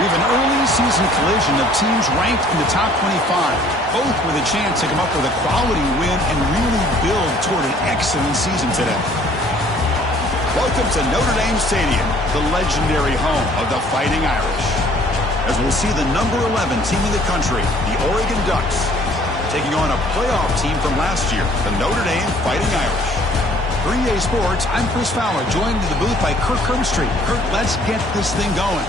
We have an early season collision of teams ranked in the top 25, both with a chance to come up with a quality win and really build toward an excellent season today. Welcome to Notre Dame Stadium, the legendary home of the Fighting Irish. As we'll see the number 11 team in the country, the Oregon Ducks, taking on a playoff team from last year, the Notre Dame Fighting Irish. For EA Sports, I'm Chris Fowler, joined in the booth by Kirk Herbstreit. Kirk, let's get this thing going.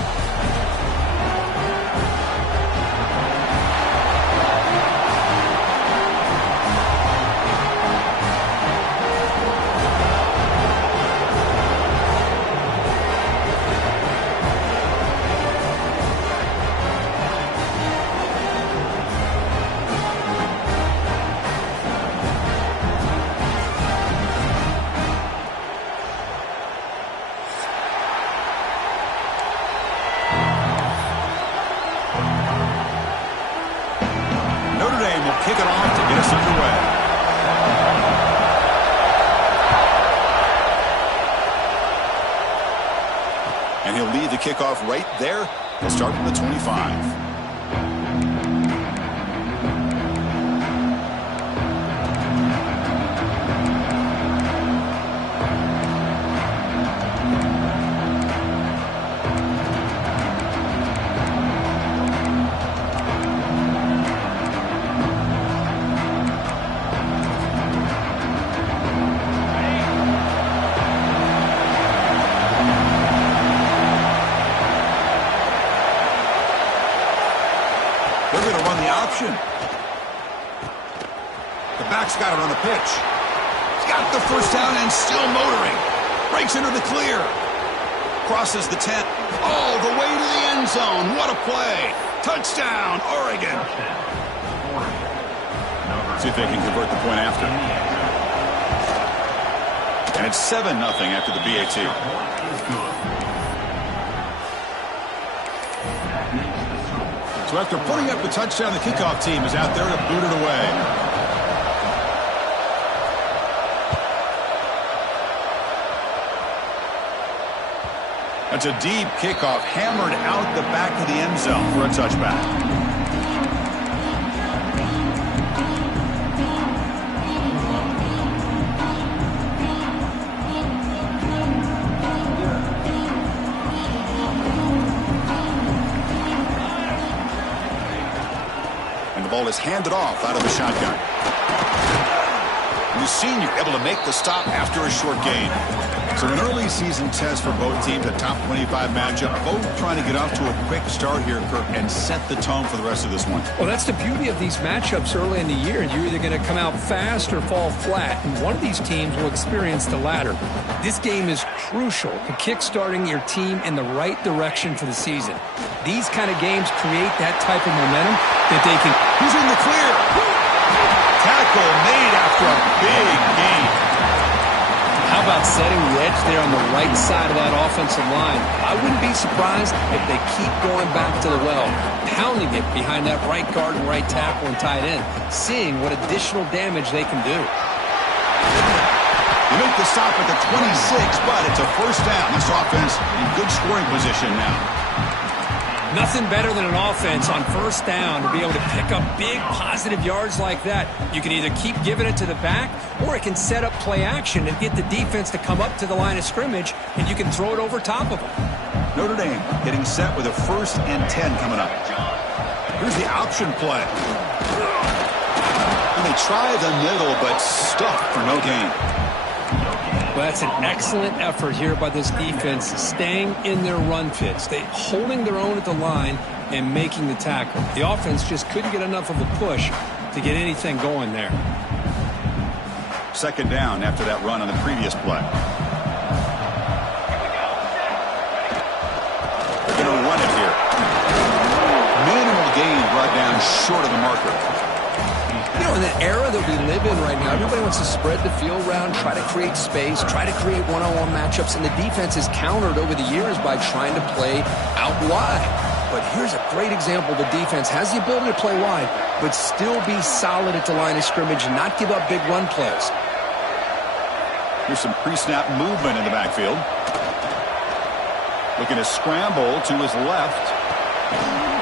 Kick it off to get us underway. And he'll lead the kickoff right there. He'll start from the 25. They're going to run the option. The back's got it on the pitch. He's got the first down and still motoring. Breaks into the clear. Crosses the 10. All the way to the end zone. What a play. Touchdown, Oregon. See if they can convert the point after. And it's 7-0 after the BAT. So after putting up the touchdown, the kickoff team is out there to boot it away. That's a deep kickoff, hammered out the back of the end zone for a touchback. Ball is handed off out of the shotgun. The senior able to make the stop after a short gain. So an early season test for both teams, a top 25 matchup. Both trying to get off to a quick start here, Kirk, and set the tone for the rest of this one. Well, that's the beauty of these matchups early in the year. You're either going to come out fast or fall flat, and one of these teams will experience the latter. This game is crucial to kick-starting your team in the right direction for the season. These kind of games create that type of momentum that they can... He's in the clear. Tackle made after a big gain. How about setting the edge there on the right side of that offensive line? I wouldn't be surprised if they keep going back to the well, pounding it behind that right guard and right tackle and tight end, seeing what additional damage they can do. They make the stop at the 26, but it's a first down. This offense in good scoring position now. Nothing better than an offense on first down to be able to pick up big positive yards like that. You can either keep giving it to the back, or it can set up play action and get the defense to come up to the line of scrimmage, and you can throw it over top of them. Notre Dame getting set with a 1st and 10 coming up. Here's the option play. And they try the middle, but stuck for no gain. Well, that's an excellent effort here by this defense, staying in their run fits. They holding their own at the line and making the tackle. The offense just couldn't get enough of a push to get anything going there. 2nd down after that run on the previous play. They're going to run it here. Minimal gain brought down short of the marker. You know, in the era that we live in right now, everybody wants to spread the field around, try to create space, try to create one-on-one matchups, and the defense has countered over the years by trying to play out wide. But here's a great example. The defense has the ability to play wide, but still be solid at the line of scrimmage and not give up big run plays. Here's some pre-snap movement in the backfield. Looking to scramble to his left.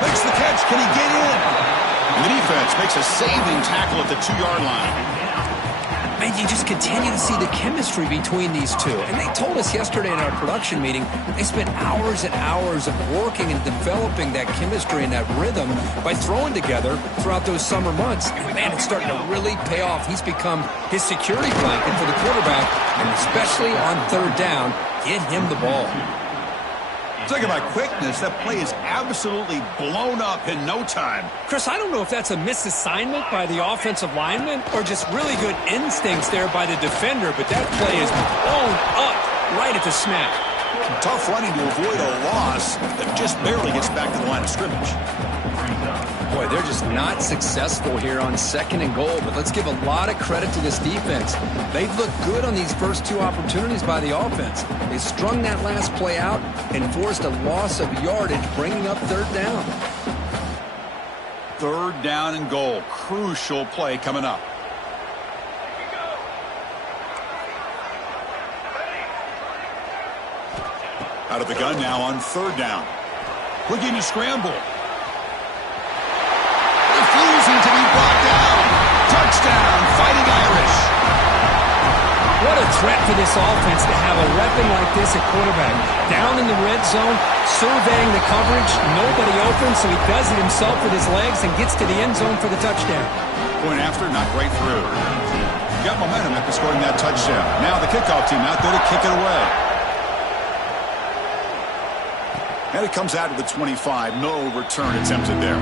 Makes the catch. Can he get in? And the defense makes a saving tackle at the 2-yard line. And you just continue to see the chemistry between these two. And they told us yesterday in our production meeting, they spent hours and hours of working and developing that chemistry and that rhythm by throwing together throughout those summer months. And man, it's starting to really pay off. He's become his security blanket for the quarterback, and especially on third down, get him the ball. Talking about quickness, that play is absolutely blown up in no time. Chris, I don't know if that's a misassignment by the offensive lineman or just really good instincts there by the defender, but that play is blown up right at the snap. Tough running to avoid a loss that just barely gets back to the line of scrimmage. Boy, they're just not successful here on 2nd and goal, but let's give a lot of credit to this defense. They've looked good on these first 2 opportunities by the offense. They strung that last play out and forced a loss of yardage, bringing up third down. 3rd down and goal. Crucial play coming up. Out of the gun now on 3rd down. Looking to scramble. Refusing to be brought down. Touchdown, Fighting Irish. What a threat for this offense to have a weapon like this at quarterback. Down in the red zone, surveying the coverage, nobody open, so he does it himself with his legs and gets to the end zone for the touchdown. Point after, not right through. Got momentum after scoring that touchdown. Now the kickoff team out there to kick it away. And it comes out to the 25. No return attempted there.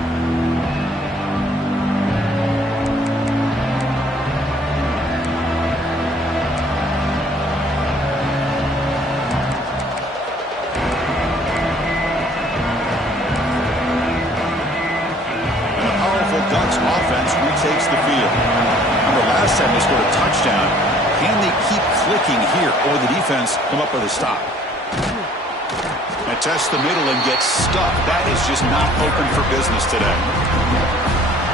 Takes the field. Remember, last time they scored a touchdown. Can they keep clicking here, or the defense come up with a stop? And test the middle and get stuck. That is just not open for business today.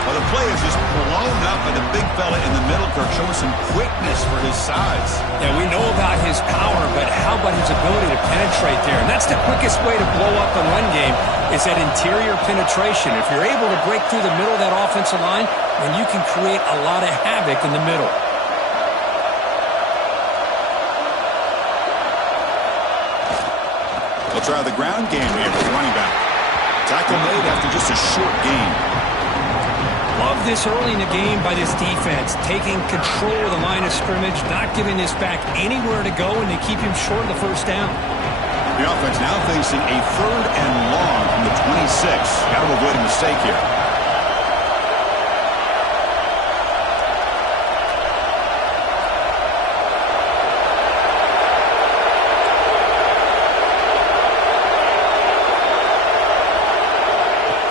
Well, the play is just blown up by the big fella in the middle, Kirk, showing some quickness for his size. Yeah, we know about his power, but how about his ability to penetrate there? And that's the quickest way to blow up the run game, is that interior penetration. If you're able to break through the middle of that offensive line, then you can create a lot of havoc in the middle. They'll try the ground game here with running back. Tackle made after just a short gain. Love this early in the game by this defense, taking control of the line of scrimmage, not giving this back anywhere to go, and they keep him short of the first down. The offense now facing a 3rd and long from the 26. Got to avoid a mistake here.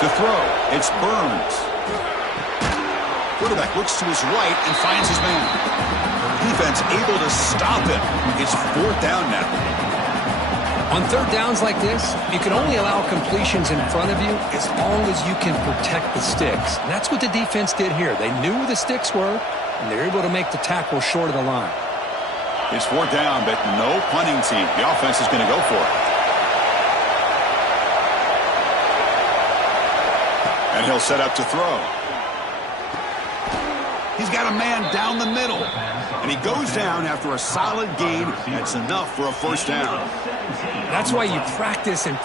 To throw, it's Burns. Quarterback looks to his right and finds his man. Defense able to stop him. It's 4th down now. On 3rd downs like this, you can only allow completions in front of you as long as you can protect the sticks. And that's what the defense did here. They knew where the sticks were, and they're able to make the tackle short of the line. It's 4th down, but no punting team. The offense is going to go for it. And he'll set up to throw. He's got a man down the middle. And he goes down after a solid gain. That's enough for a 1st down. That's why you practice and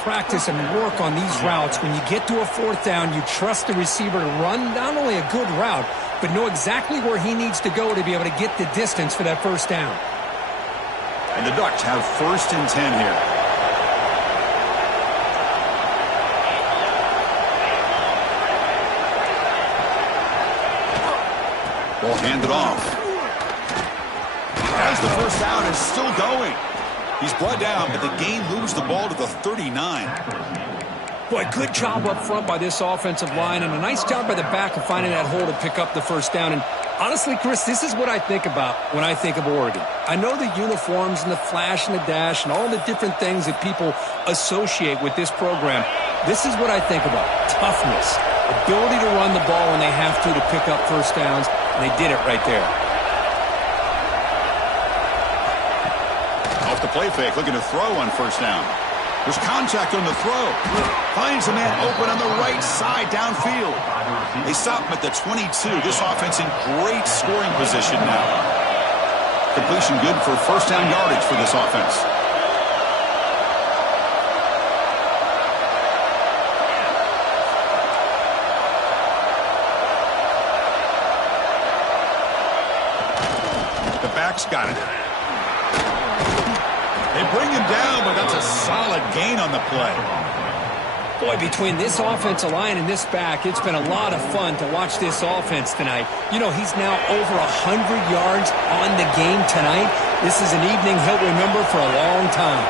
work on these routes. When you get to a 4th down, you trust the receiver to run not only a good route, but know exactly where he needs to go to be able to get the distance for that 1st down. And the Ducks have 1st and 10 here. Ball handed off. As the 1st down is still going. He's brought down, but the game moves the ball to the 39. Boy, good job up front by this offensive line, and a nice job by the back of finding that hole to pick up the 1st down. And honestly, Chris, this is what I think about when I think of Oregon. I know the uniforms and the flash and the dash and all the different things that people associate with this program. This is what I think about. Toughness, ability to run the ball when they have to pick up 1st downs, and they did it right there. Off the play fake, looking to throw on 1st down. There's contact on the throw. Finds a man open on the right side downfield. They stop him at the 22. This offense in great scoring position now. Completion good for first down yardage for this offense. The back's got it. They bring him down, but that's a solid gain on the play. Boy, between this offensive line and this back, it's been a lot of fun to watch this offense tonight. You know, he's now over 100 yards on the game tonight. This is an evening he'll remember for a long time.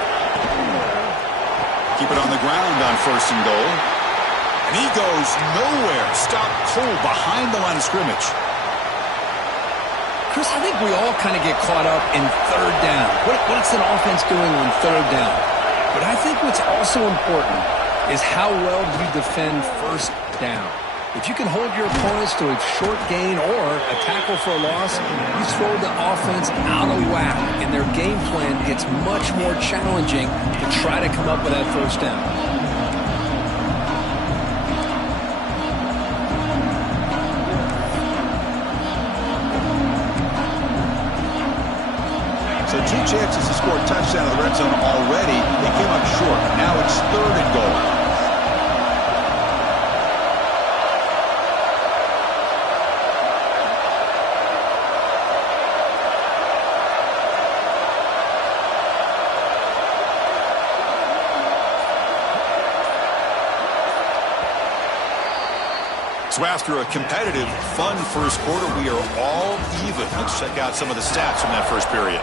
Keep it on the ground on first and goal. And he goes nowhere. Stopped cold behind the line of scrimmage. Chris, I think we all kind of get caught up in third down. What's an offense doing on third down? But I think what's also important is how well do you defend first down. If you can hold your opponents to a short gain or a tackle for a loss, you throw the offense out of whack, and their game plan gets much more challenging to try to come up with that first down. So 2 chances to score a touchdown in the red zone already. They came up short. Now it's third and goal. So after a competitive, fun first quarter, we are all even. Let's check out some of the stats from that first period.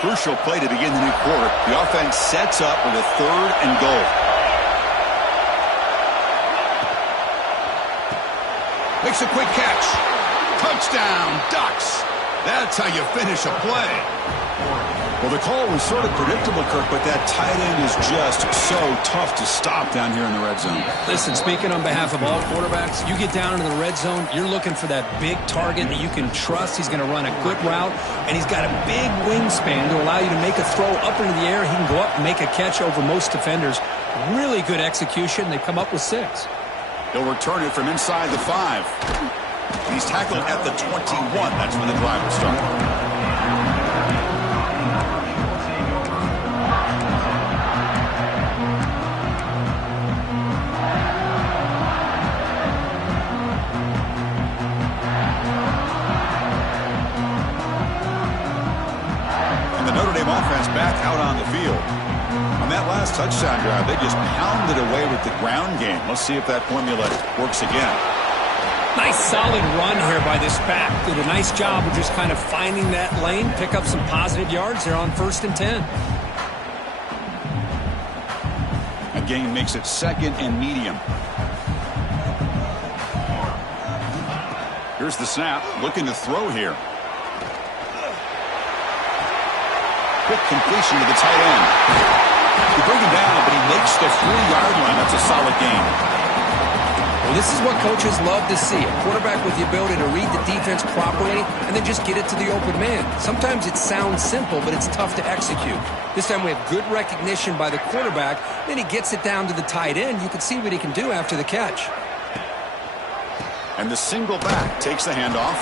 Crucial play to begin the new quarter. The offense sets up with a third and goal. Makes a quick catch. Touchdown, Ducks. That's how you finish a play. Well, the call was sort of predictable, Kirk, but that tight end is just so tough to stop down here in the red zone. Listen, speaking on behalf of all quarterbacks, you get down into the red zone, you're looking for that big target that you can trust. He's going to run a good route, and he's got a big wingspan to allow you to make a throw up into the air. He can go up and make a catch over most defenders. Really good execution. They come up with 6. He'll return it from inside the 5. He's tackled at the 21. That's when the drive will start. Offense back out on the field. On that last touchdown drive, they just pounded away with the ground game. Let's see if that formula works again. Nice solid run here by this back. Did a nice job of just kind of finding that lane, pick up some positive yards there on 1st and 10. A gain makes it 2nd and medium. Here's the snap, looking to throw here. Quick completion to the tight end. They bring him down, but he makes the 3-yard line. That's a solid gain. Well, this is what coaches love to see. A quarterback with the ability to read the defense properly and then just get it to the open man. Sometimes it sounds simple, but it's tough to execute. This time we have good recognition by the quarterback. Then he gets it down to the tight end. You can see what he can do after the catch. And the single back takes the handoff.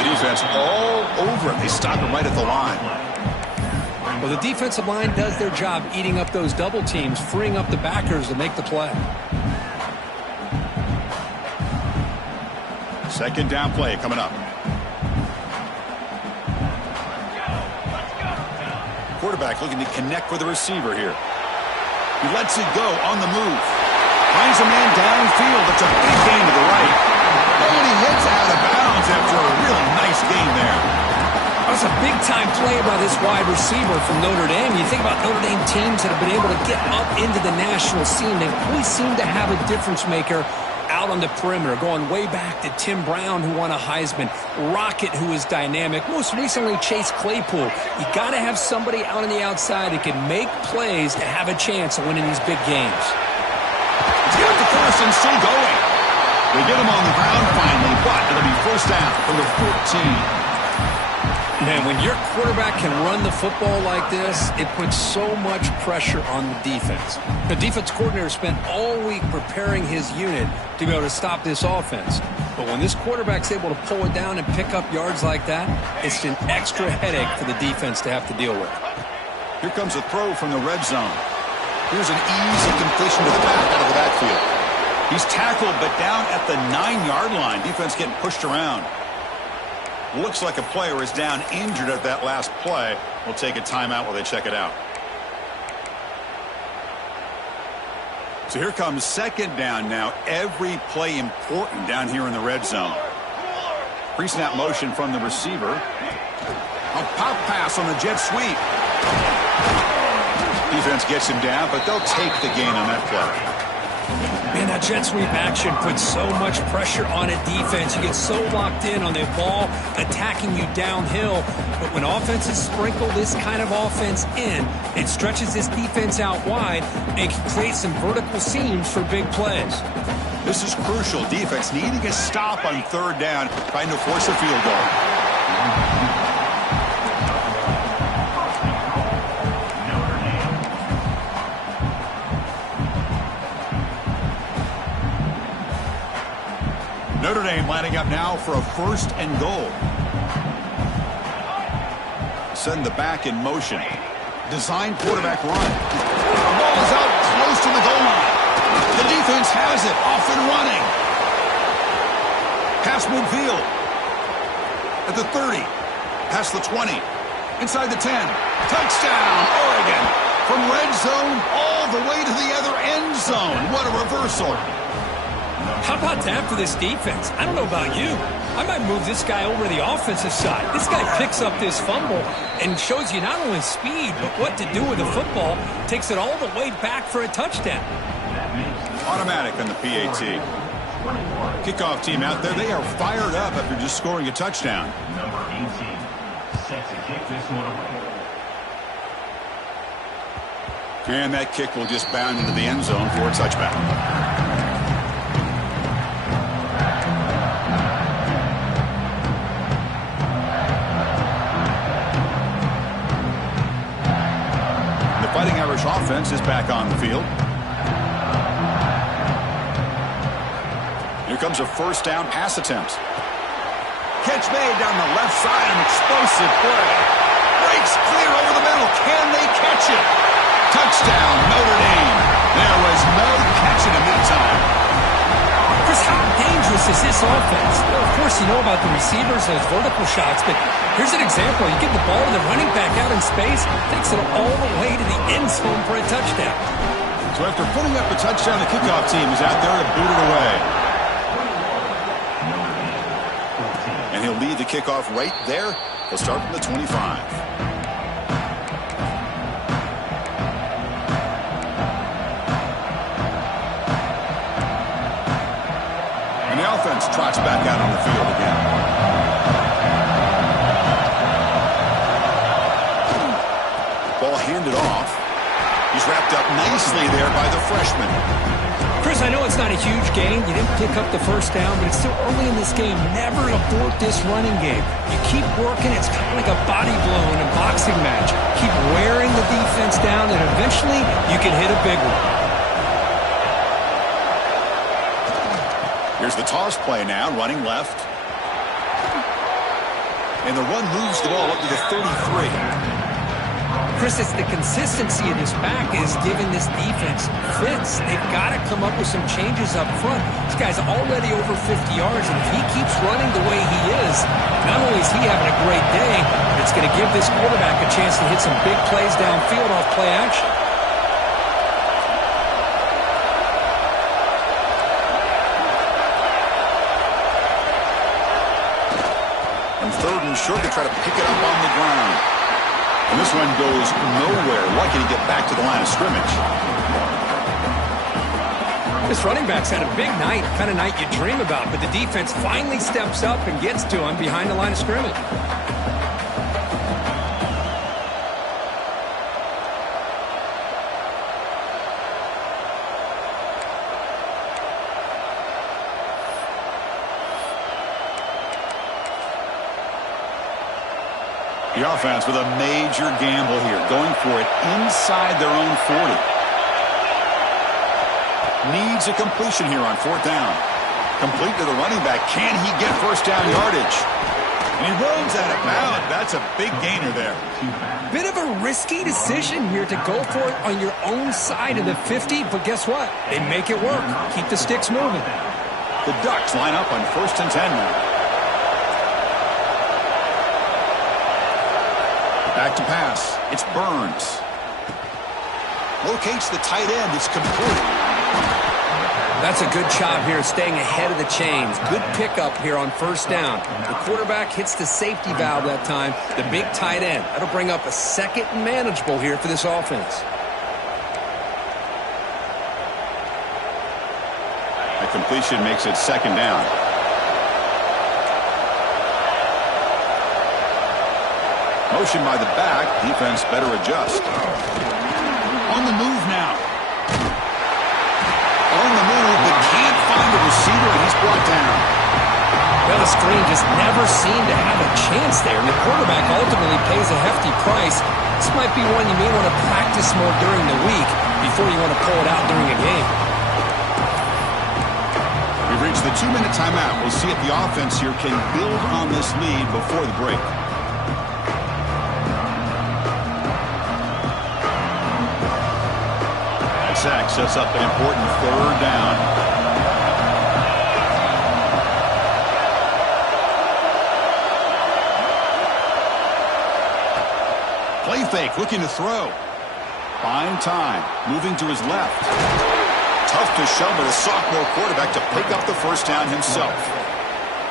The defense all over him. They stop him right at the line. Well, the defensive line does their job eating up those double teams, freeing up the backers to make the play. 2nd down play coming up. Quarterback looking to connect with the receiver here. He lets it go on the move. Finds a man downfield. That's a big gain to the right. And he hits out of bounds after a really nice gain there. That was a big-time play by this wide receiver from Notre Dame. You think about Notre Dame teams that have been able to get up into the national scene. They always seem to have a difference maker out out on the perimeter, going way back to Tim Brown, who won a Heisman, Rocket, who is dynamic, most recently Chase Claypool. You got to have somebody out on the outside that can make plays to have a chance of winning these big games. He's got the first and still going. They get him on the ground finally, but it'll be first down for the 14. Man, when your quarterback can run the football like this, it puts so much pressure on the defense. The defense coordinator spent all week preparing his unit to be able to stop this offense. But when this quarterback's able to pull it down and pick up yards like that, it's an extra headache for the defense to have to deal with. Here comes a throw from the red zone. Here's an easy completion to the back out of the backfield. He's tackled, but down at the 9-yard line. Defense getting pushed around. Looks like a player is down injured at that last play. We'll take a timeout while they check it out. So here comes second down now. Every play important down here in the red zone. Pre-snap motion from the receiver. A pop pass on the jet sweep. Defense gets him down, but they'll take the gain on that play. Man, that jet sweep action puts so much pressure on a defense. You get so locked in on the ball attacking you downhill. But when offenses sprinkle this kind of offense in, it stretches this defense out wide and can create some vertical seams for big plays. This is crucial. Defense needing a stop on third down, trying to force a field goal. Notre Dame lining up now for a first and goal. Send the back in motion. Design quarterback run. The ball is out close to the goal line. The defense has it, off and running. Pass midfield. At the 30. Past the 20. Inside the 10. Touchdown, Oregon. From red zone all the way to the other end zone. What a reversal. How about that for this defense? I don't know about you. I might move this guy over to the offensive side. This guy picks up this fumble and shows you not only speed, but what to do with the football. Takes it all the way back for a touchdown. Automatic on the PAT. Kickoff team out there, they are fired up after just scoring a touchdown. Number 18, set to kick this one away. And that kick will just bound into the end zone for a touchback. Fighting Irish offense is back on the field. Here comes a first down pass attempt. Catch made down the left side, an explosive play. Breaks clear over the middle. Can they catch it? Touchdown, Notre Dame. There was no catching him that time. Chris, how dangerous is this offense? Well, of course, you know about the receivers, those vertical shots, but here's an example. You get the ball to the running back out in space, takes it all the way to the end zone for a touchdown. So after putting up a touchdown, the kickoff team is out there to boot it away. And he'll lead the kickoff right there. He'll start from the 25. And the offense trots back out on the field again. Ball handed off. He's wrapped up nicely there by the freshman. Chris, I know it's not a huge gain. You didn't pick up the first down, but it's still early in this game. Never abort this running game. You keep working. It's kind of like a body blow in a boxing match. Keep wearing the defense down, and eventually you can hit a big one. Here's the toss play now, running left. And the run moves the ball up to the 33. Chris, it's the consistency of this back is giving this defense fits. They've got to come up with some changes up front. This guy's already over 50 yards, and if he keeps running the way he is, not only is he having a great day, but it's going to give this quarterback a chance to hit some big plays downfield off play action. And third and short to try to pick it up on the ground. And this one goes nowhere. Lucky to get back to the line of scrimmage. This running back's had a big night, kind of night you dream about, but the defense finally steps up and gets to him behind the line of scrimmage. The offense with a major gamble here, going for it inside their own 40. Needs a completion here on 4th down. Complete to the running back. Can he get first down yardage? And he runs out of bounds. That's a big gainer there. Bit of a risky decision here to go for it on your own side of the 50, but guess what? They make it work. Keep the sticks moving. The Ducks line up on 1st and 10 now. Back to pass. It's Burns. Locates the tight end. It's complete. That's a good job here staying ahead of the chains. Good pickup here on 1st down. The quarterback hits the safety valve that time. The big tight end. That'll bring up a second and manageable here for this offense. A completion makes it 2nd down. Motion by the back. Defense better adjust. On the move now. On the move, but can't find a receiver, and he's brought down. Well, the screen just never seemed to have a chance there, and the quarterback ultimately pays a hefty price. This might be one you may want to practice more during the week before you want to pull it out during a game. We've reached the 2-minute timeout. We'll see if the offense here can build on this lead before the break. Sack sets up an important 3rd down. Play fake, looking to throw. Fine time, moving to his left. Tough to show, but a sophomore quarterback to pick up the 1st down himself.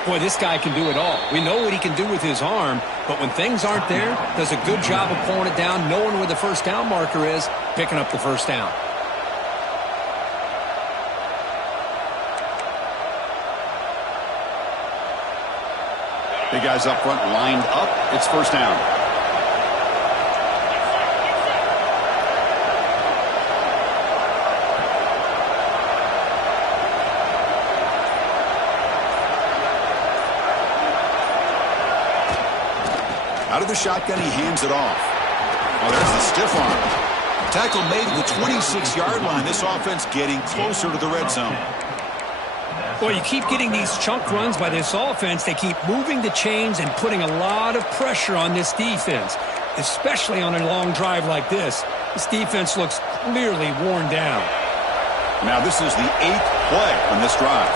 Boy, this guy can do it all. We know what he can do with his arm, but when things aren't there, does a good job of pulling it down, knowing where the 1st down marker is, picking up the 1st down. Big guys up front lined up. It's 1st down. Out of the shotgun, he hands it off. Oh, there's the stiff arm. Tackle made at the 26-yard line. This offense getting closer to the red zone. Well, you keep getting these chunk runs by this offense. They keep moving the chains and putting a lot of pressure on this defense, especially on a long drive like this. This defense looks clearly worn down. Now this is the 8th play on this drive.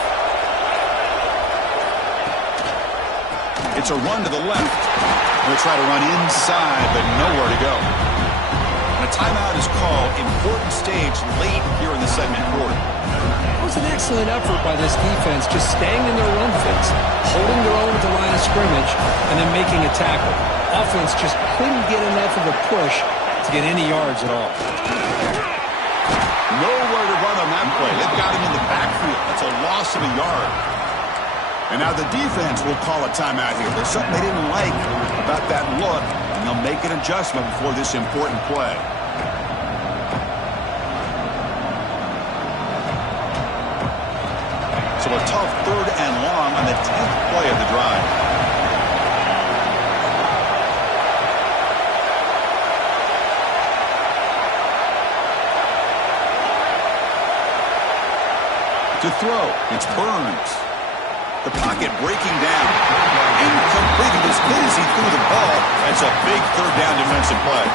It's a run to the left. They'll try to run inside, but nowhere to go. And a timeout is called. Important stage late here in the second quarter. It was an excellent effort by this defense, just staying in their run fence, holding their own at the line of scrimmage, and then making a tackle. Offense just couldn't get enough of a push to get any yards at all. Nowhere to run on that play. They've got him in the backfield. That's a loss of a yard. And now the defense will call a timeout here. There's something they didn't like about that look, and they'll make an adjustment before this important play. So a tough 3rd and long on the 10th play of the drive. To throw, it's Burns. The pocket breaking down. Incomplete. As good as he threw the ball, that's a big 3rd down defensive play.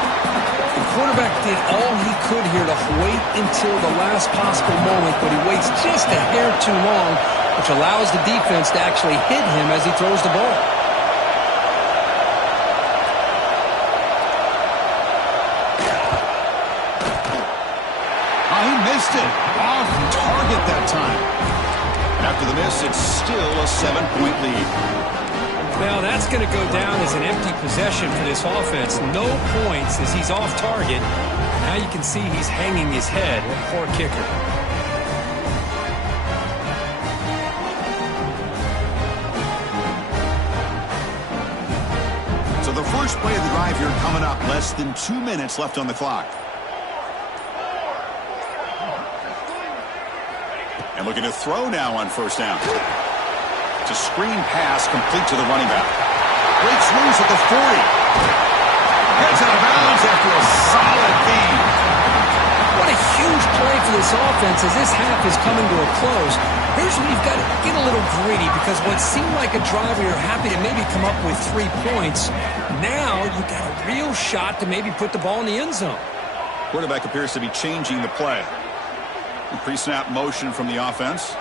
The quarterback did all he could here to wait until the last possible moment, but he waits just a hair too long, which allows the defense to actually hit him as he throws the ball. Oh, he missed it. Off target that time. After the miss, it's still a 7-point lead. Now that's going to go down as an empty possession for this offense. No points as he's off target. Now you can see he's hanging his head. A poor kicker. play of the drive here coming up. Less than 2 minutes left on the clock. And looking to throw now on first down. It's a screen pass complete to the running back. Breaks loose at the 40. Heads out of bounds after a solid gain. What a huge play for this offense as this half is coming to a close. Here's where you've got to get a little greedy because what seemed like a drive where you're happy to maybe come up with 3 points, now you've got a real shot to maybe put the ball in the end zone. Quarterback appears to be changing the play. Pre-snap motion from the offense.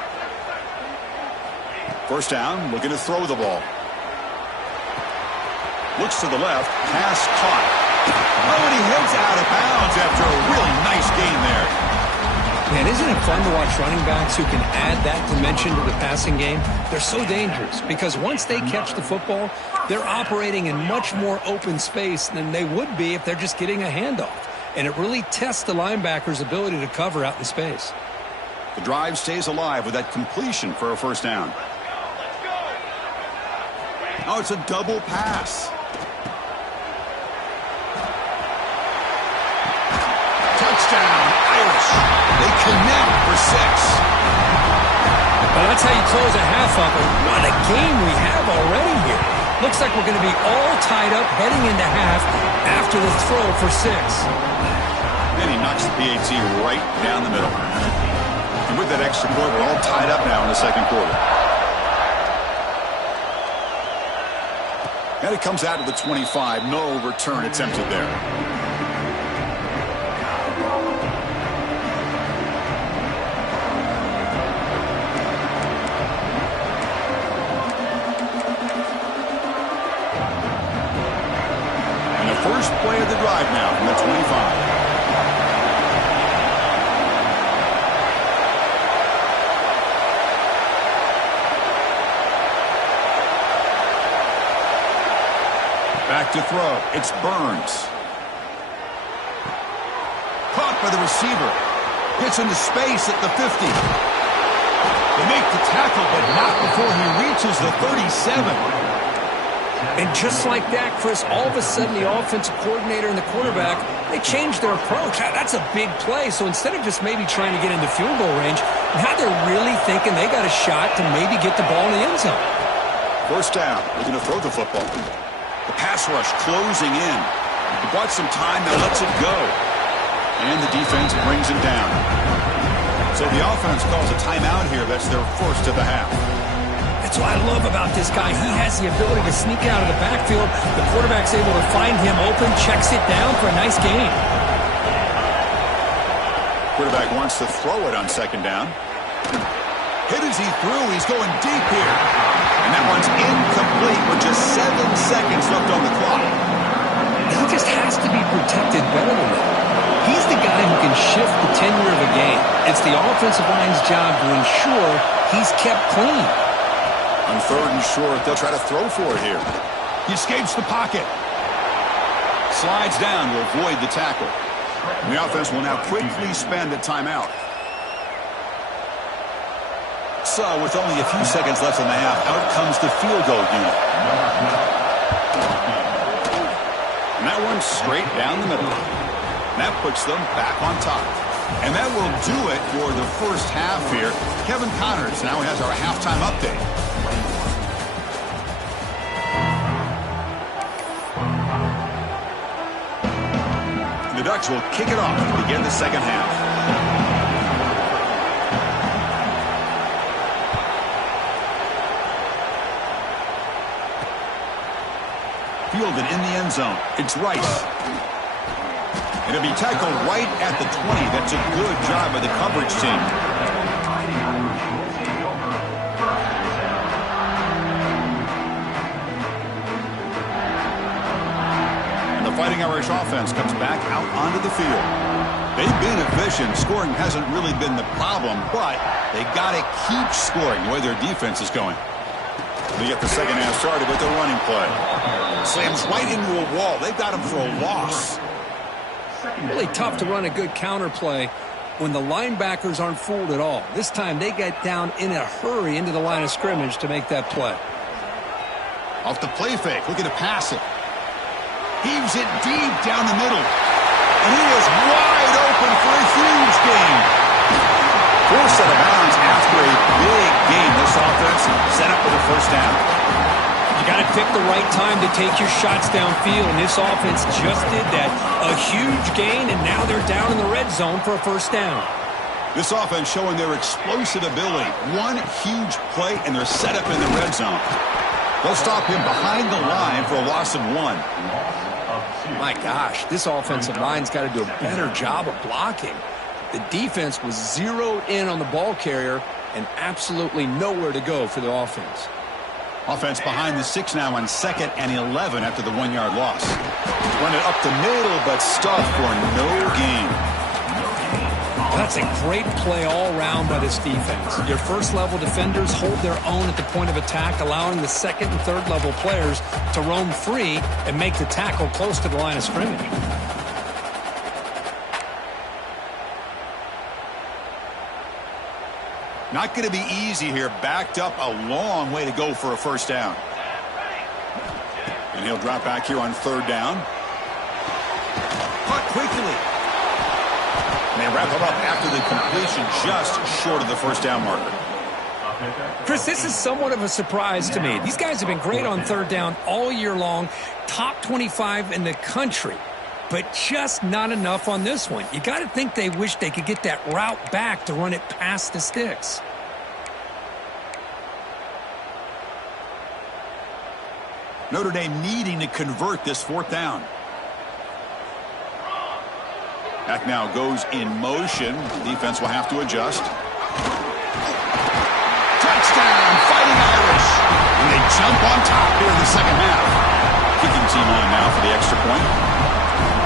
First down, looking to throw the ball. Looks to the left, pass caught. Oh, and he heads out of bounds after a really nice gain there. Man, isn't it fun to watch running backs who can add that dimension to the passing game? They're so dangerous because once they catch the football, they're operating in much more open space than they would be if they're just getting a handoff. And it really tests the linebacker's ability to cover out in space. The drive stays alive with that completion for a first down. Oh, it's a double pass. Touchdown, Irish. They connect for 6. Well, that's how you close a half up. And what a game we have already here. Looks like we're going to be all tied up heading into half after the throw for 6. Then he knocks the PAT right down the middle. And with that extra point, we're all tied up now in the second quarter. And it comes out to the 25. No return attempted there. And the first play of the drive now from the 25. Back to throw. It's Burns. Caught by the receiver. Gets into space at the 50. They make the tackle, but not before he reaches the 37. And just like that, Chris, all of a sudden the offensive coordinator and the quarterback, they changed their approach. That's a big play. So instead of just maybe trying to get into field goal range, now they're really thinking they got a shot to maybe get the ball in the end zone. First down. Looking to throw the football. The pass rush closing in. He bought some time, now lets it go. And the defense brings him down. So the offense calls a timeout here. That's their first of the half. That's what I love about this guy. He has the ability to sneak out of the backfield. The quarterback's able to find him open, checks it down for a nice gain. Quarterback wants to throw it on second down. Hit as he threw. He's going deep here. And that one's incomplete with just 7 seconds left on the clock. He just has to be protected better than that. He's the guy who can shift the tenure of a game. It's the offensive line's job to ensure he's kept clean. On third and short, they'll try to throw for it here. He escapes the pocket. Slides down to avoid the tackle. And the offense will now quickly spend a timeout. So, with only a few seconds left in the half, out comes the field goal unit. And that one's straight down the middle. That puts them back on top. And that will do it for the first half here. Kevin Connors now has our halftime update. The Ducks will kick it off to begin the second half. Fielded in the end zone. It's Rice. It'll be tackled right at the 20. That's a good job by the coverage team. And the Fighting Irish offense comes back out onto the field. They've been efficient. Scoring hasn't really been the problem, but they got to keep scoring the way their defense is going. They get the second half started with their running play. Slams right into a wall. They've got him for a loss. Really tough to run a good counter play when the linebackers aren't fooled at all. This time they get down in a hurry into the line of scrimmage to make that play. Off the play fake, looking to pass it. Heaves it deep down the middle. And he is wide open for a huge gain. Forced out of bounds after a big gain. This offense set up with a first down. You got to pick the right time to take your shots downfield, and this offense just did that. A huge gain, and now they're down in the red zone for a first down. This offense showing their explosive ability. One huge play, and they're set up in the red zone. They'll stop him behind the line for a loss of 1. My gosh, this offensive line's got to do a better job of blocking. The defense was zeroed in on the ball carrier and absolutely nowhere to go for the offense. Offense behind the 6 now on 2nd and 11 after the 1-yard loss. Run it up the middle, but stuffed for no gain. That's a great play all around by this defense. Your first-level defenders hold their own at the point of attack, allowing the second and third-level players to roam free and make the tackle close to the line of scrimmage. Not going to be easy here. Backed up a long way to go for a first down. And he'll drop back here on 3rd down. Caught quickly. And they wrap him up after the completion just short of the first down marker. Chris, this is somewhat of a surprise to me. These guys have been great on 3rd down all year long. Top 25 in the country. But just not enough on this one. You got to think they wish they could get that route back to run it past the sticks. Notre Dame needing to convert this 4th down. Back now goes in motion. Defense will have to adjust. Touchdown, Fighting Irish. And they jump on top here in the second half. Kicking team on now for the extra point.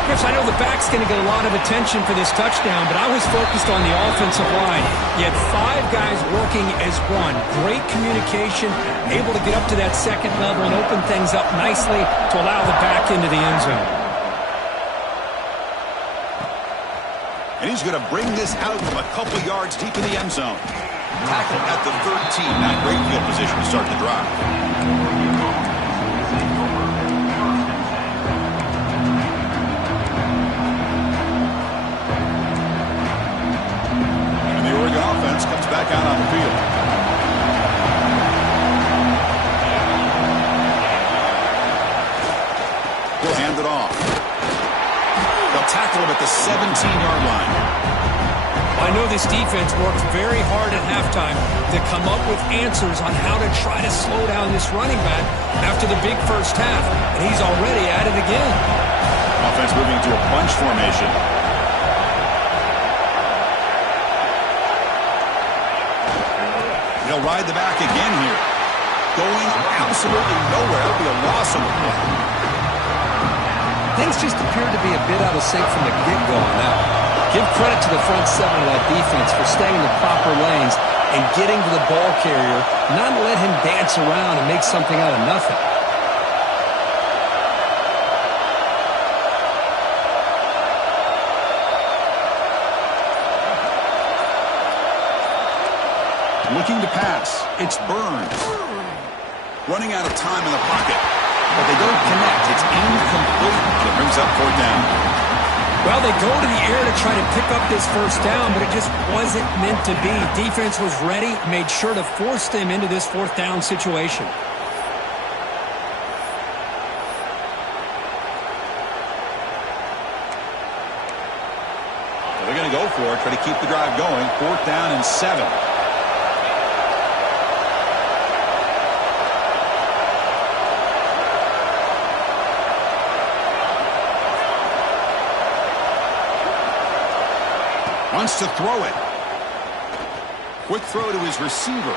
Chris, I know the back's going to get a lot of attention for this touchdown, but I was focused on the offensive line. You had 5 guys working as one. Great communication, able to get up to that second level and open things up nicely to allow the back into the end zone. And he's going to bring this out from a couple yards deep in the end zone. Tackled at the 13. Not great field position to start the drive. Offense comes back out on the field. He'll hand it off. They'll tackle him at the 17-yard line. I know this defense worked very hard at halftime to come up with answers on how to try to slow down this running back after the big first half, and he's already at it again. Offense moving into a bunch formation. He'll ride the back again here. Going absolutely nowhere. It'll be a loss on the play. Things just appeared to be a bit out of sync from the get-go on that. Give credit to the front 7 of that defense for staying in the proper lanes and getting to the ball carrier, not let him dance around and make something out of nothing. Looking to pass. It's Burns. Running out of time in the pocket. But they don't connect. It's incomplete. And it brings up 4th down. Well, they go to the air to try to pick up this first down, but it just wasn't meant to be. Defense was ready, made sure to force them into this 4th down situation. So they're going to go for it, try to keep the drive going. 4th down and 7. Wants to throw it. Quick throw to his receiver.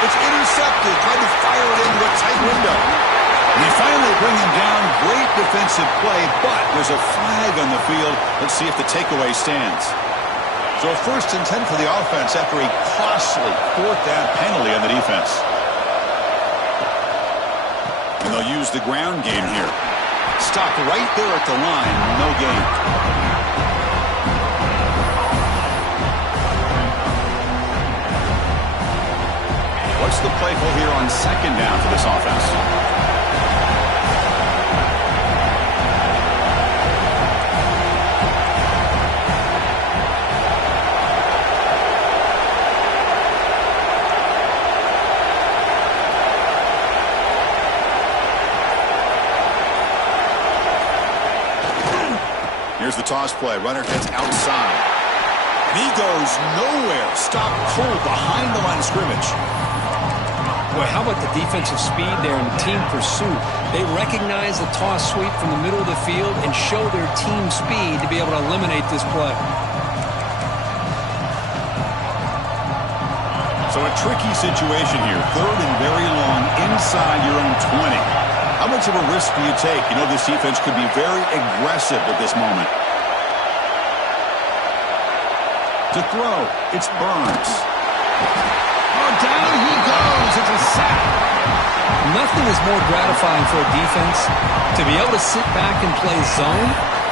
It's intercepted. Tried to fire it into a tight window. And they finally bring him down. Great defensive play, but there's a flag on the field. Let's see if the takeaway stands. So a 1st and 10 for the offense after a costly 4th down penalty on the defense. And they'll use the ground game here. Stopped right there at the line. No gain. What's the play call here on 2nd down for this offense? Here's the toss play. Runner gets outside. And he goes nowhere. Stopped cold behind the line of scrimmage. Boy, how about the defensive speed there in team pursuit? They recognize the toss sweep from the middle of the field and show their team speed to be able to eliminate this play. So a tricky situation here. 3rd and very long inside your own 20. How much of a risk do you take? You know this defense could be very aggressive at this moment. To throw, it's Burns. Oh, down he goes. It's a sack. Nothing is more gratifying for a defense to be able to sit back and play zone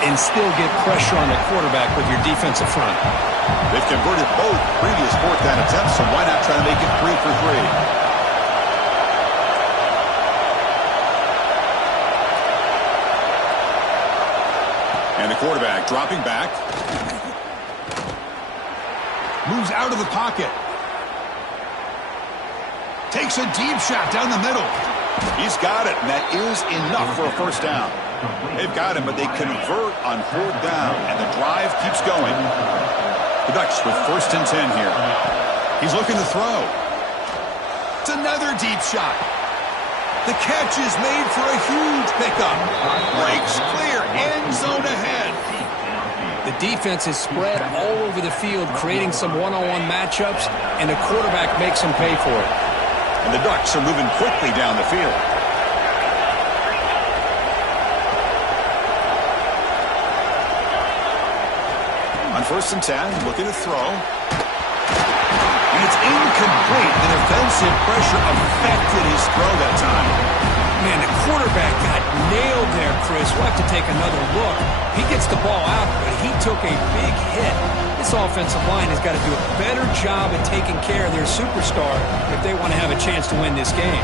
and still get pressure on the quarterback with your defensive front. They've converted both previous 4th down attempts, so why not try to make it 3 for 3? And the quarterback dropping back. Moves out of the pocket. Takes a deep shot down the middle. He's got it, and that is enough for a 1st down. They've got him, but they convert on 4th down, and the drive keeps going. The Ducks with 1st and 10 here. He's looking to throw. It's another deep shot. The catch is made for a huge pickup. Breaks clear, end zone ahead. The defense is spread all over the field, creating some one-on-one matchups, and the quarterback makes them pay for it. And the Ducks are moving quickly down the field. On 1st and 10, looking to throw. And it's incomplete. The defensive pressure affected his throw that time. Man, the quarterback got nailed there, Chris. We'll have to take another look. He gets the ball out, but he took a big hit. This offensive line has got to do a better job at taking care of their superstar if they want to have a chance to win this game.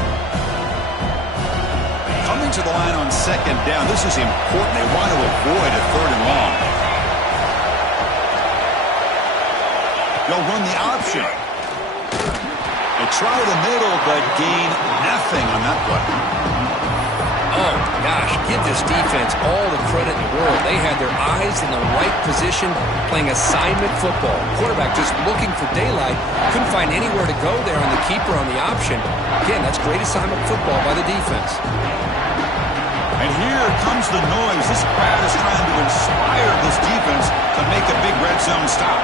Coming to the line on 2nd down, this is important. They want to avoid a 3rd and long. They'll run the option. They try the middle, but gain nothing on that play. Oh, gosh, give this defense all the credit in the world. They had their eyes in the right position, playing assignment football. Quarterback just looking for daylight. Couldn't find anywhere to go there on the keeper on the option. Again, that's great assignment football by the defense. And here comes the noise. This crowd is trying to inspire this defense to make a big red zone stop.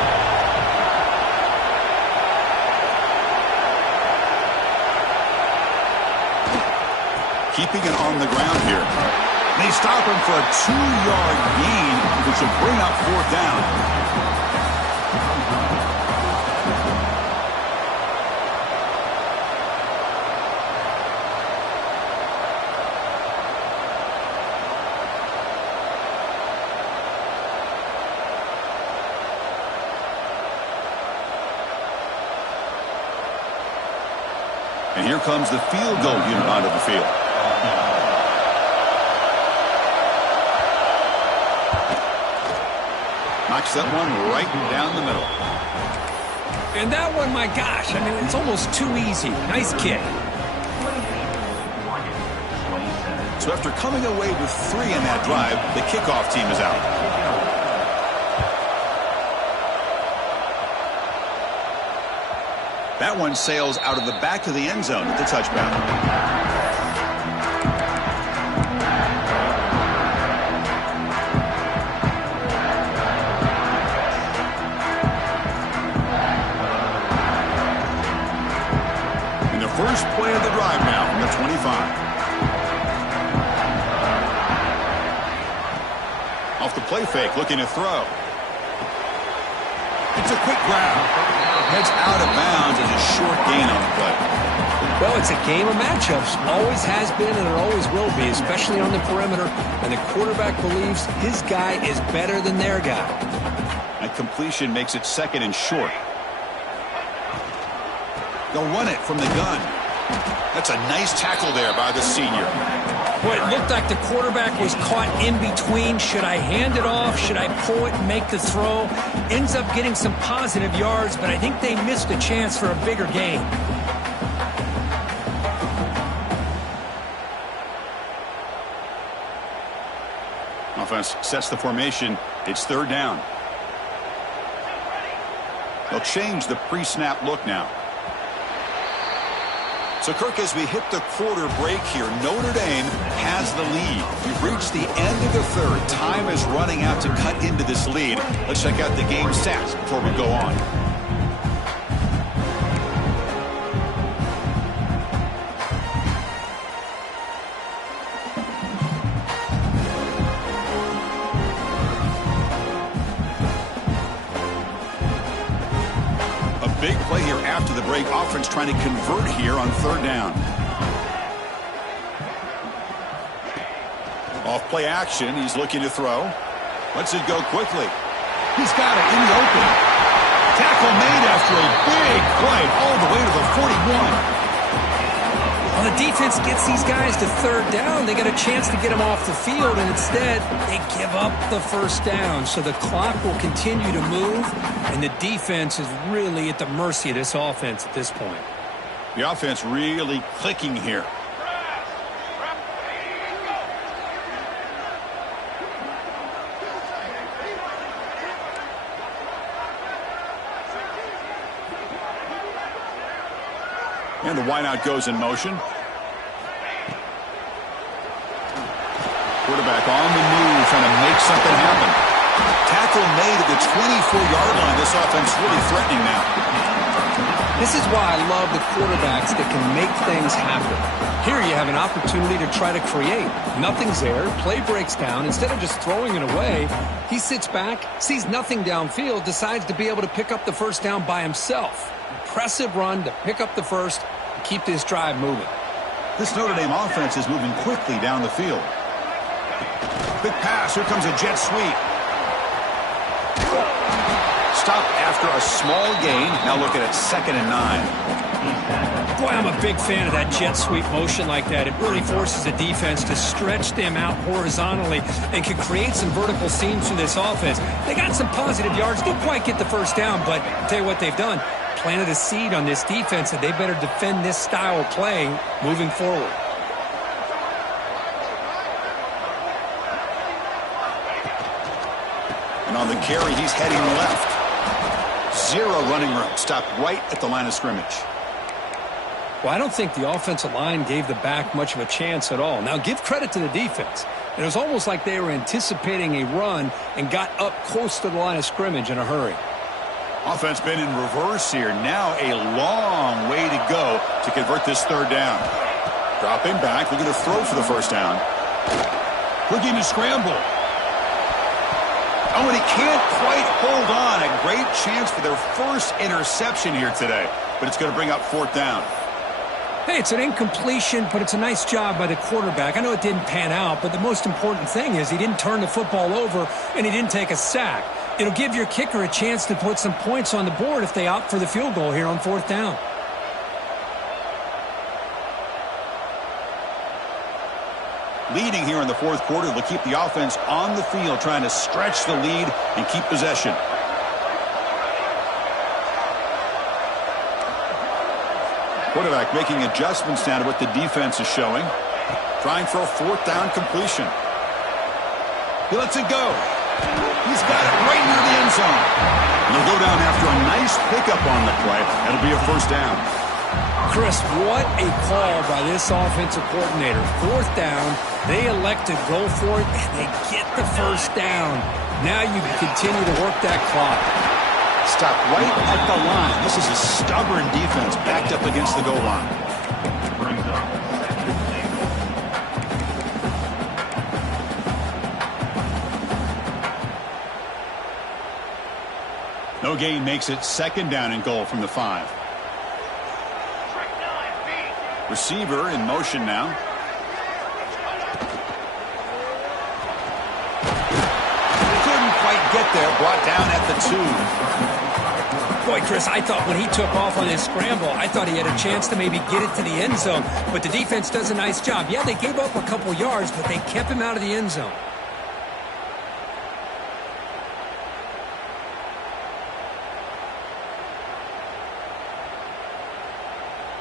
Keeping it on the ground here. They stop him for a 2-yard gain, which will bring up 4th down. And here comes the field goal unit onto the field. Knocks that one right down the middle. And that one, my gosh, I mean, it's almost too easy. Nice kick. So after coming away with 3 in that drive, the kickoff team is out. That one sails out of the back of the end zone at the touchdown. First play of the drive now from the 25. Off the play fake, looking to throw. It's a quick grab. Heads out of bounds as a short gain on the play. Well, it's a game of matchups. Always has been and it always will be, especially on the perimeter. And the quarterback believes his guy is better than their guy. That completion makes it 2nd and short. They'll run it from the gun. That's a nice tackle there by the senior. Well, it looked like the quarterback was caught in between. Should I hand it off? Should I pull it and make the throw? Ends up getting some positive yards, but I think they missed a chance for a bigger gain. Offense sets the formation. It's third down. They'll change the pre-snap look now. So, Kirk, as we hit the quarter break here, Notre Dame has the lead. We've reached the end of the third. Time is running out to cut into this lead. Let's check out the game stats before we go on. Big play here after the break. Offense trying to convert here on third down. Off play action. He's looking to throw. Lets it go quickly. He's got it in the open. Tackle made after a big play all the way to the 41. Well, the defense gets these guys to third down. They got a chance to get them off the field, and instead they give up the first down. So the clock will continue to move, and the defense is really at the mercy of this offense at this point. The offense really clicking here. And the wideout goes in motion. Quarterback on the move, trying to make something happen. Tackle made at the 24-yard line. This offense really threatening now. This is why I love the quarterbacks that can make things happen. Here you have an opportunity to try to create. Nothing's there. Play breaks down. Instead of just throwing it away, he sits back, sees nothing downfield, decides to be able to pick up the first down by himself. Impressive run to pick up the first and keep this drive moving. This Notre Dame offense is moving quickly down the field. Big pass. Here comes a jet sweep. Stop after a small gain. Now looking at 2nd and 9. Boy, I'm a big fan of that jet sweep motion like that. It really forces the defense to stretch them out horizontally and can create some vertical seams through this offense. They got some positive yards. Didn't quite get the first down, but I'll tell you what they've done. Planted a seed on this defense that they better defend this style of play moving forward. And on the carry, he's heading left. Zero running room. Stopped right at the line of scrimmage. Well, I don't think the offensive line gave the back much of a chance at all. Now, give credit to the defense. It was almost like they were anticipating a run and got up close to the line of scrimmage in a hurry. Offense been in reverse here. Now a long way to go to convert this third down. Dropping back, looking to throw for the first down. Looking to scramble. Oh, and he can't quite hold on. A great chance for their first interception here today. But it's going to bring up fourth down. Hey, it's an incompletion, but it's a nice job by the quarterback. I know it didn't pan out, but the most important thing is he didn't turn the football over and he didn't take a sack. It'll give your kicker a chance to put some points on the board if they opt for the field goal here on fourth down. Leading here in the fourth quarter, they'll keep the offense on the field, trying to stretch the lead and keep possession. Quarterback making adjustments now to what the defense is showing. Trying for a fourth down completion. He lets it go. He's got it right near the end zone. And he'll go down after a nice pickup on the play. That'll be a first down. Chris, what a call by this offensive coordinator. Fourth down, they elect to go for it, and they get the first down. Now you can continue to work that clock. Stop right at the line. This is a stubborn defense backed up against the goal line. No gain makes it second down and goal from the 5. Receiver in motion now. Couldn't quite get there. Brought down at the 2. Boy, Chris, I thought when he took off on his scramble, I thought he had a chance to maybe get it to the end zone. But the defense does a nice job. Yeah, they gave up a couple yards, but they kept him out of the end zone.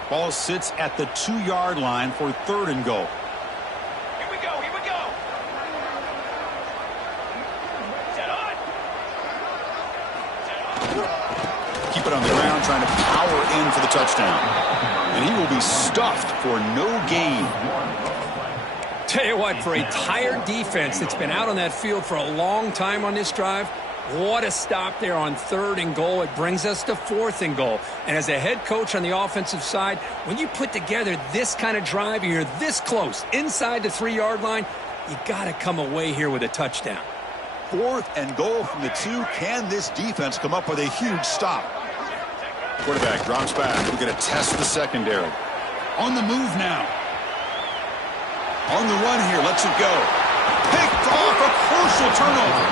Ball sits at the 2-yard line for third and goal. Here we go, here we go. touchdown. And he will be stuffed for no gain. Tell you what, for a tired defense that's been out on that field for a long time on this drive, what a stop there on 3rd and goal. It brings us to 4th and goal. And as a head coach on the offensive side, when you put together this kind of drive, you're this close, inside the 3-yard line, you got to come away here with a touchdown. 4th and goal from the 2. Can this defense come up with a huge stop? Quarterback drops back. We're going to test the secondary. On the move now. On the run here. Lets it go. Picked off. A crucial turnover.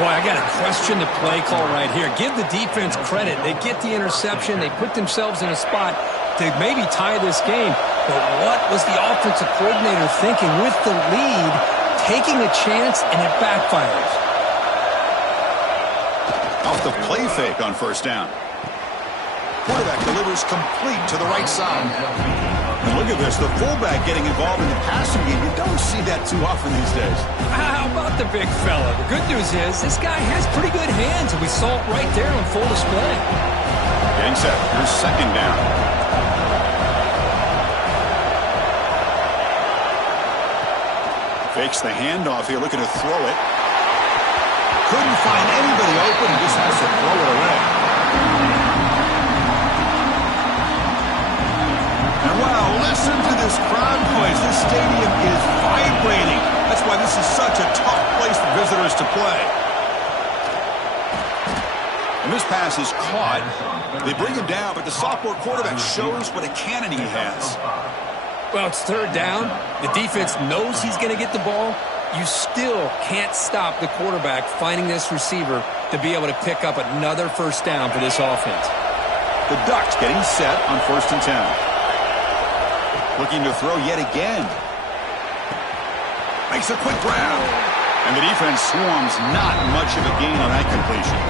Boy, I got to question the play call right here. Give the defense credit. They get the interception. They put themselves in a spot to maybe tie this game. But what was the offensive coordinator thinking with the lead, taking a chance, and it backfires? Off the play fake on 1st down. Quarterback delivers complete to the right side. And look at this, the fullback getting involved in the passing game. You don't see that too often these days. How about the big fella? The good news is this guy has pretty good hands, and we saw it right there on full display. Getting set. Here's 2nd down. Fakes the handoff here, looking to throw it. Couldn't find anybody open, and just has to throw it away. And wow, listen to this crowd noise. This stadium is vibrating. That's why this is such a tough place for visitors to play. And this pass is caught. They bring him down, but the sophomore quarterback shows what a cannon he has. Well, it's 3rd down. The defense knows he's going to get the ball. You still can't stop the quarterback finding this receiver to be able to pick up another 1st down for this offense. The Ducks getting set on 1st and 10. Looking to throw yet again. Makes a quick grab. And the defense swarms. Not much of a gain on that completion.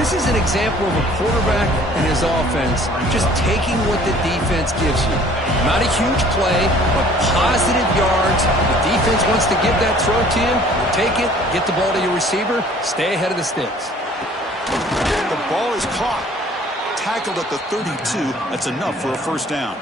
This is an example of a quarterback and his offense just taking what the defense gives you. Not a huge play, but positive yards. The defense wants to give that throw to you. You take it, get the ball to your receiver, stay ahead of the sticks. The ball is caught. Tackled at the 32. That's enough for a 1st down.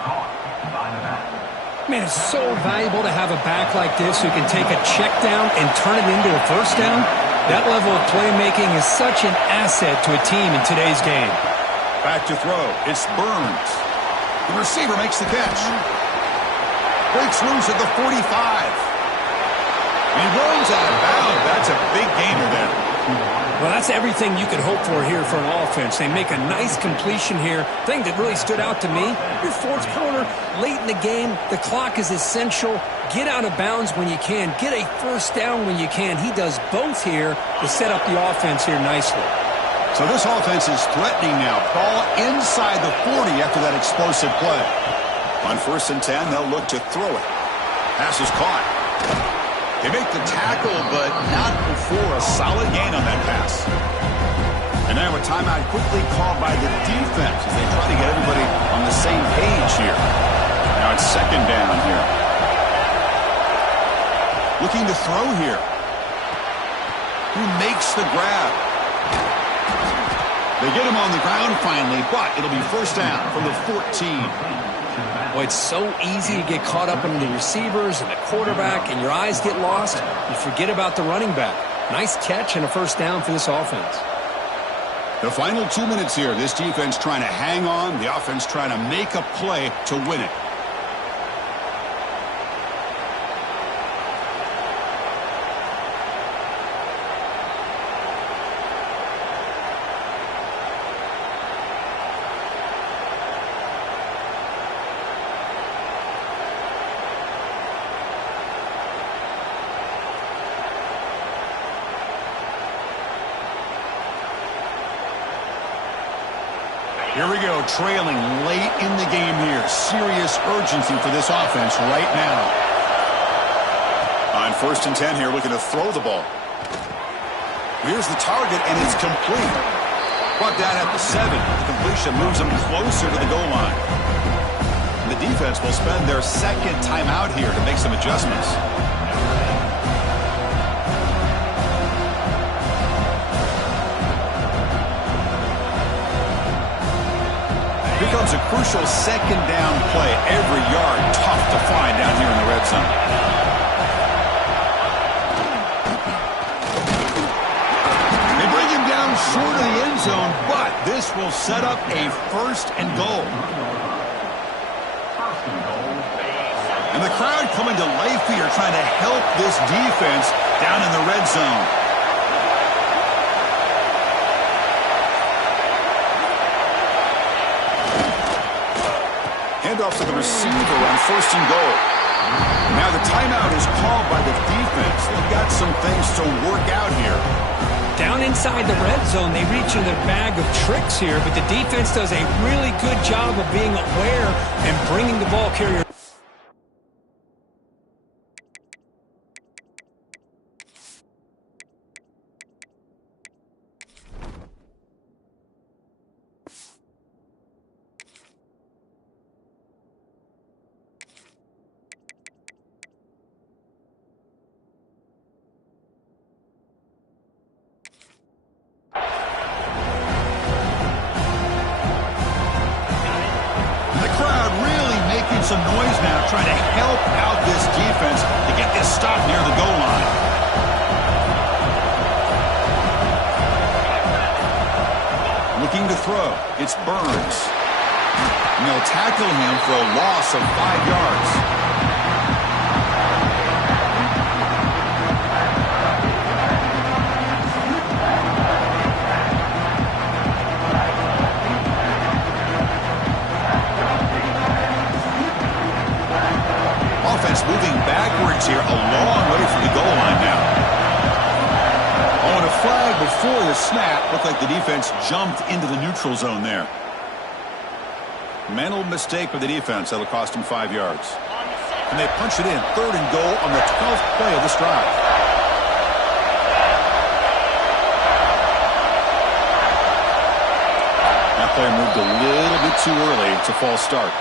Man, it's so valuable to have a back like this who can take a check down and turn it into a 1st down. That level of playmaking is such an asset to a team in today's game. Back to throw. It's Burns. The receiver makes the catch. Breaks loose at the 45. He rolls out of bounds. That's a big gainer there. Well, that's everything you could hope for here for an offense. They make a nice completion here. Thing that really stood out to me, your 4th quarter, late in the game, the clock is essential. Get out of bounds when you can. Get a 1st down when you can. He does both here to set up the offense here nicely. So this offense is threatening now. Ball inside the 40 after that explosive play. On 1st and 10, they'll look to throw it. Pass is caught. They make the tackle, but not before a solid gain on that pass. And now a timeout quickly called by the defense as they try to get everybody on the same page here. Now it's 2nd down here. Looking to throw here. Who makes the grab? They get him on the ground finally, but it'll be 1st down from the 14. Boy, it's so easy to get caught up in the receivers and the quarterback, and your eyes get lost. You forget about the running back. Nice catch and a 1st down for this offense. The final 2 minutes here. This defense trying to hang on. The offense trying to make a play to win it. Here we go, trailing late in the game here. Serious urgency for this offense right now. On 1st and 10 here, looking to throw the ball. Here's the target, and it's complete. Brought down at the 7. The completion moves them closer to the goal line. And the defense will spend their 2nd timeout here to make some adjustments. Here comes a crucial second down play. Every yard tough to find down here in the red zone. They bring him down short of the end zone, but this will set up a first and goal. And the crowd coming to life here, trying to help this defense down in the red zone. Handoff to the receiver on first and goal. Now the timeout is called by the defense. They've got some things to work out here. Down inside the red zone, they reach in their bag of tricks here, but the defense does a really good job of being aware and bringing the ball carrier. Some noise now trying to help out this defense to get this stop near the goal line. Looking to throw. It's Burns. And they'll tackle him for a loss of 5 yards. Moving backwards here, a long way from the goal line now. Oh, and a flag before the snap. Looked like the defense jumped into the neutral zone there. Mental mistake by the defense. That'll cost them 5 yards. And they punch it in. Third and goal on the 12th play of this drive. That player moved a little bit too early. It's a false start.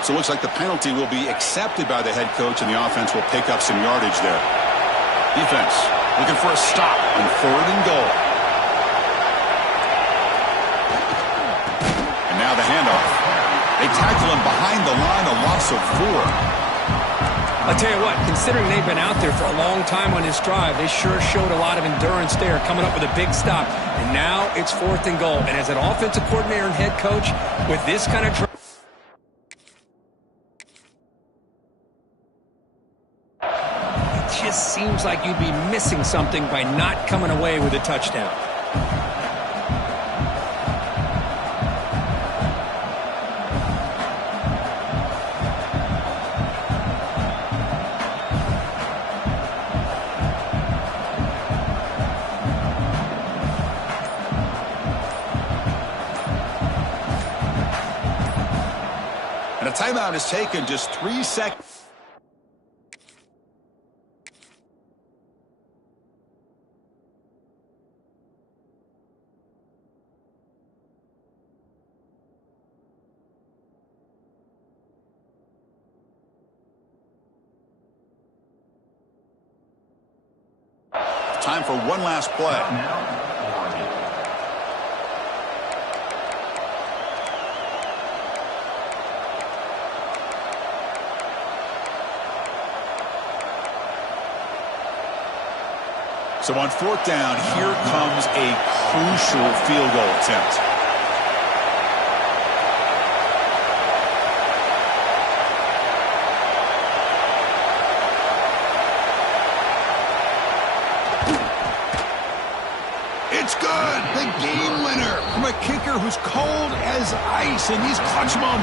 So it looks like the penalty will be accepted by the head coach, and the offense will pick up some yardage there. Defense looking for a stop on third and goal. And now the handoff. They tackle him behind the line, a loss of 4. I'll tell you what, considering they've been out there for a long time on this drive, they sure showed a lot of endurance there, coming up with a big stop. And now it's fourth and goal. And as an offensive coordinator and head coach, with this kind of drive, just seems like you'd be missing something by not coming away with a touchdown. And a timeout is taken, just 3 seconds. Time for one last play. So on fourth down, here comes a crucial field goal attempt. It's good. The game winner from a kicker who's cold as ice in these clutch moments.